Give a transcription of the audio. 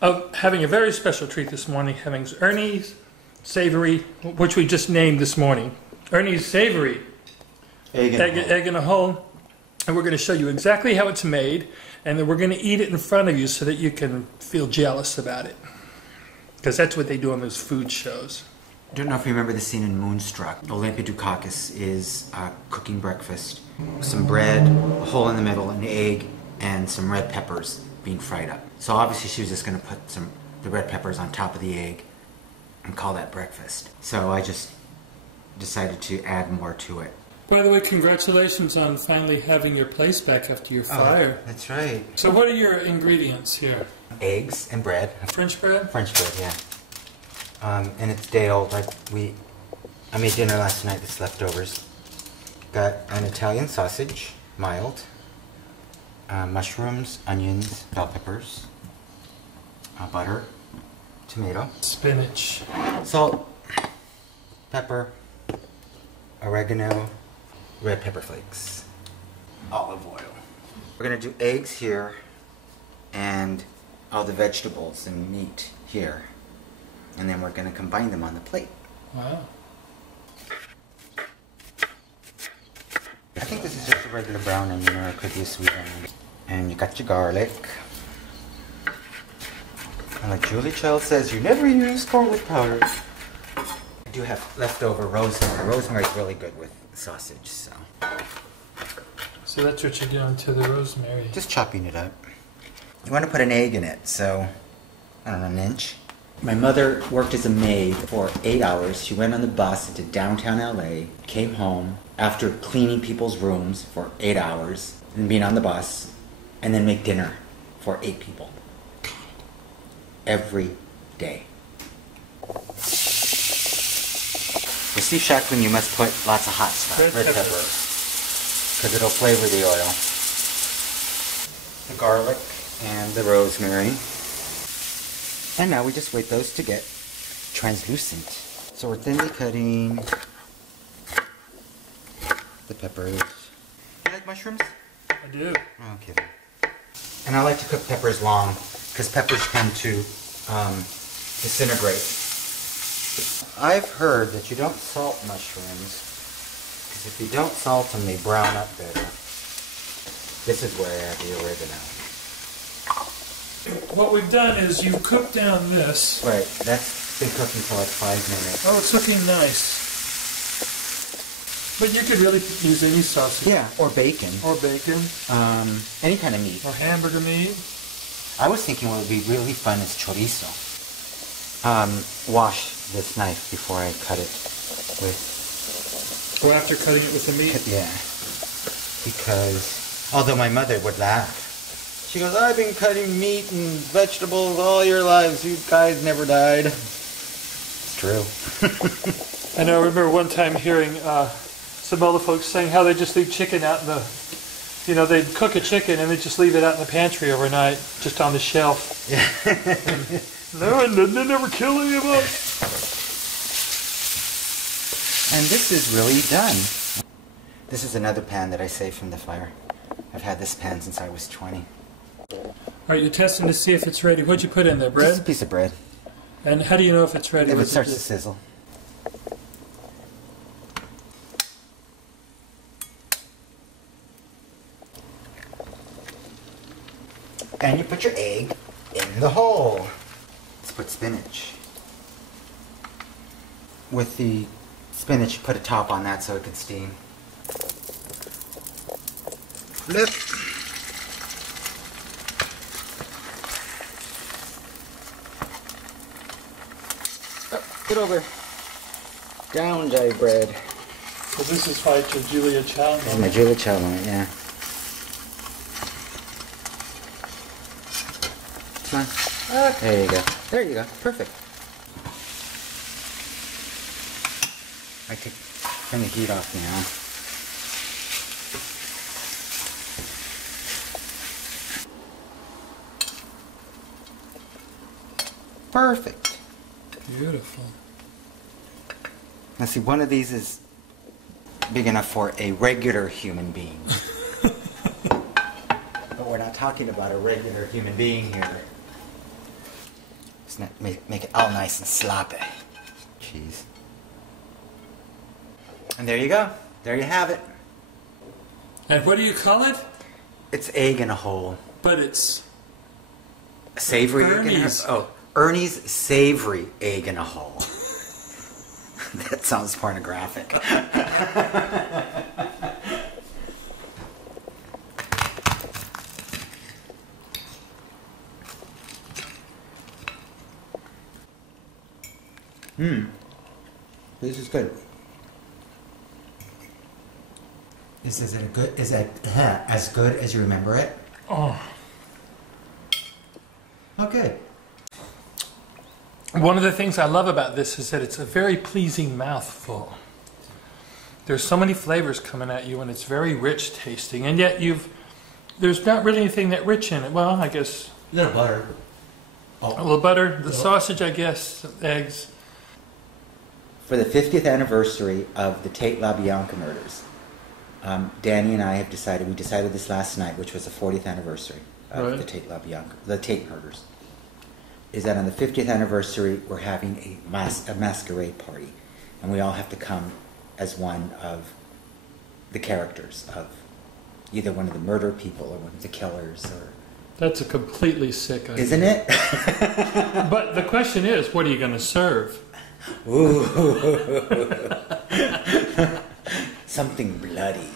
of having a very special treat this morning, having Ernie's Savory, which we just named this morning. Ernie's Savory. Egg in a hole. And we're going to show you exactly how it's made, and then we're going to eat it in front of you so that you can feel jealous about it. Because that's what they do on those food shows. I don't know if you remember the scene in Moonstruck. Olympia Dukakis is cooking breakfast. Some bread, a hole in the middle, an egg, and some red peppers being fried up. So obviously she was just going to put the red peppers on top of the egg and call that breakfast. So I just decided to add more to it. By the way, congratulations on finally having your place back after your fire. Oh, that's right. So what are your ingredients here? Eggs and bread. French bread? French bread, yeah. And it's day old. I made dinner last night, it's leftovers. Got an Italian sausage, mild. Mushrooms, onions, bell peppers. Butter. Tomato. Spinach. Salt. Pepper. Oregano. Red pepper flakes. Olive oil. We're going to do eggs here and all the vegetables and meat here. And then we're going to combine them on the plate. Wow. I think this is just a regular brown onion, or it could be a sweet onion. And you got your garlic. And like Julie Child says, you never use garlic powder. I do have leftover rosemary. Rosemary is really good with sausage, so. So that's what you're doing to the rosemary. Just chopping it up. You want to put an egg in it, so, I don't know, an inch. My mother worked as a maid for 8 hours. She went on the bus into downtown LA, came home after cleaning people's rooms for 8 hours, and being on the bus, and then make dinner for 8 people. Every day. For Steve Shackman, you must put lots of hot stuff, red pepper, because it'll flavor the oil. The garlic and the rosemary. And now we just wait those to get translucent. So we're thinly cutting the peppers. You like mushrooms? I do. Okay then. And I like to cook peppers long, because peppers tend to disintegrate. I've heard that you don't salt mushrooms, because if you don't salt them, they brown up better. This is where I add the oregano. What we've done is you've cooked down this. Right, that's been cooking for like 5 minutes. Oh, it's looking nice. But you could really use any sausage. Yeah, or bacon. Or bacon. Any kind of meat. Or hamburger meat. I was thinking what would be really fun is chorizo. Wash this knife before I cut it with... Or after cutting it with the meat? Yeah. Because, although my mother would laugh. She goes, I've been cutting meat and vegetables all your lives. You guys never died. It's true. I know, I remember one time hearing some older folks saying how they just leave chicken out in the... You know, they'd cook a chicken and they'd just leave it out in the pantry overnight, just on the shelf. Yeah. No, and they never kill any of us. And this is really done. This is another pan that I saved from the fire. I've had this pan since I was 20. Alright, you're testing to see if it's ready. What'd you put in there, bread? Just a piece of bread. And how do you know if it's ready? If it starts to sizzle. And you put your egg in the hole. Let's put spinach. With the spinach, you put a top on that so it can steam. Flip. Oh, get over. Down, jive bread. So this is like your Julia Child moment. My Julia Child moment, yeah. Come on. There you go. There you go. Perfect. I could turn the heat off now. Perfect. Beautiful. Now see, one of these is big enough for a regular human being. But we're not talking about a regular human being here. Just make it all nice and sloppy. Cheese. And there you go. There you have it. And what do you call it? It's egg in a hole. But it's... Savory egg in a hole. Oh, Ernie's savory egg in a hole. That sounds pornographic. This is good. Is it good? Is it as good as you remember it? Oh. Oh, good. One of the things I love about this is that it's a very pleasing mouthful. There's so many flavors coming at you, and it's very rich tasting, and yet there's not really anything that rich in it. Well, I guess A little butter. a little butter, the sausage, I guess, eggs. For the 50th anniversary of the Tate LaBianca murders, Danny and I have decided, we decided this last night, which was the 40th anniversary of the Tate LaBianca, the Tate murders, is that on the 50th anniversary we're having a masquerade party, and we all have to come as one of the characters of either one of the murder people or one of the killers. Or That's a completely sick idea. isn't it? But the question is, what are you going to serve? Ooh. Something bloody.